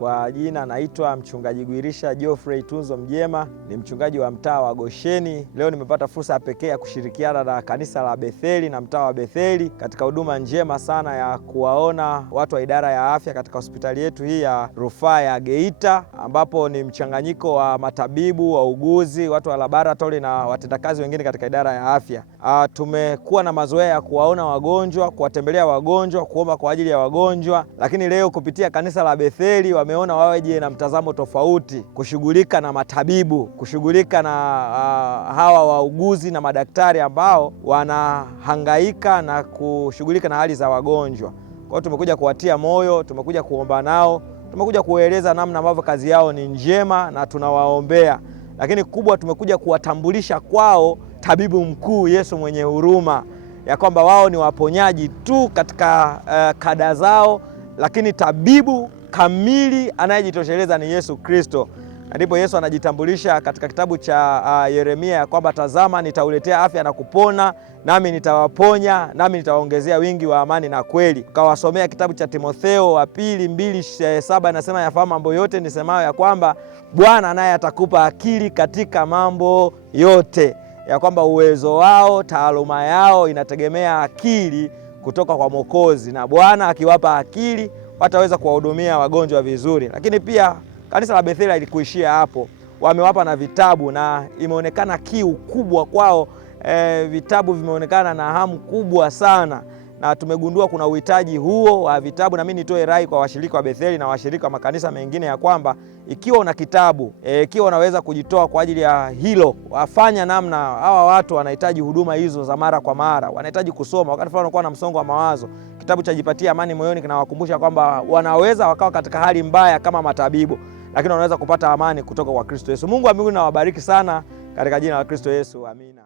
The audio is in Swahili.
Kwa jina naitwa Mchungaji Gwirisha Geoffrey Tunzo Mjema, ni mchungaji wa mtaa wa Gosheni. Leo nimepata fursa ya pekee ya kushirikiana na kanisa la Betheli na mtaa wa Betheli katika huduma njema sana ya kuwaona watu wa idara ya afya katika hospitali yetu hii ya rufaa ya Geita, ambapo ni mchanganyiko wa matabibu, wauguzi, watu wa laboratory na watendakazi wengine katika idara ya afya. Tumekuwa na mazoea ya kuwaona wagonjwa, kuwatembelea wagonjwa, kuomba kwa ajili ya wagonjwa, lakini leo kupitia kanisa la Betheli wameona waje na mtazamo tofauti, kushughulika na matabibu, kushughulika na hawa wauguzi na madaktari ambao wanahangaika na kushughulika na hali za wagonjwa. Kwa hiyo tumekuja kuwatia moyo, tumekuja kuomba nao, tumekuja kueleza namna ambavyo kazi yao ni njema na tunawaombea. Lakini kubwa tumekuja kuwatambulisha kwao tabibu mkuu Yesu mwenye huruma, ya kwamba wao ni waponyaji tu katika kada zao, lakini tabibu kamili anayejitosheleza ni Yesu Kristo. Ndipo Yesu anajitambulisha katika kitabu cha Yeremia ya kwamba tazama, nitauletea afya na kupona, nami nitawaponya, nami nitawaongezea wingi wa amani na kweli. Kawasomea kitabu cha Timotheo wa pili 2:7 inasema, yafahamu mambo yote nisemayo, ya kwamba Bwana naye atakupa akili katika mambo yote, ya kwamba uwezo wao, taaluma yao inategemea akili kutoka kwa Mwokozi, na Bwana akiwapa akili wataweza kuwahudumia wagonjwa vizuri. Lakini pia kanisa la Betheli halikuishia hapo, wamewapa na vitabu, na imeonekana kiu kubwa kwao. Vitabu vimeonekana na hamu kubwa sana, na tumegundua kuna uhitaji huo wa vitabu. Na mimi nitoe rai kwa washirika wa Betheli na washirika wa makanisa mengine ya kwamba ikiwa una kitabu, ikiwa unaweza kujitoa kwa ajili ya hilo, wafanya namna. Hawa watu wanahitaji huduma hizo za mara kwa mara, wanahitaji kusoma. Wakati fulani wanakuwa na msongo wa mawazo, kitabu cha Jipatie Amani Moyoni kinawakumbusha kwamba wanaweza wakawa katika hali mbaya kama matabibu, lakini wanaweza kupata amani kutoka kwa Kristo Yesu. Mungu wa mbinguni na wabariki sana katika jina la Kristo Yesu. Amina.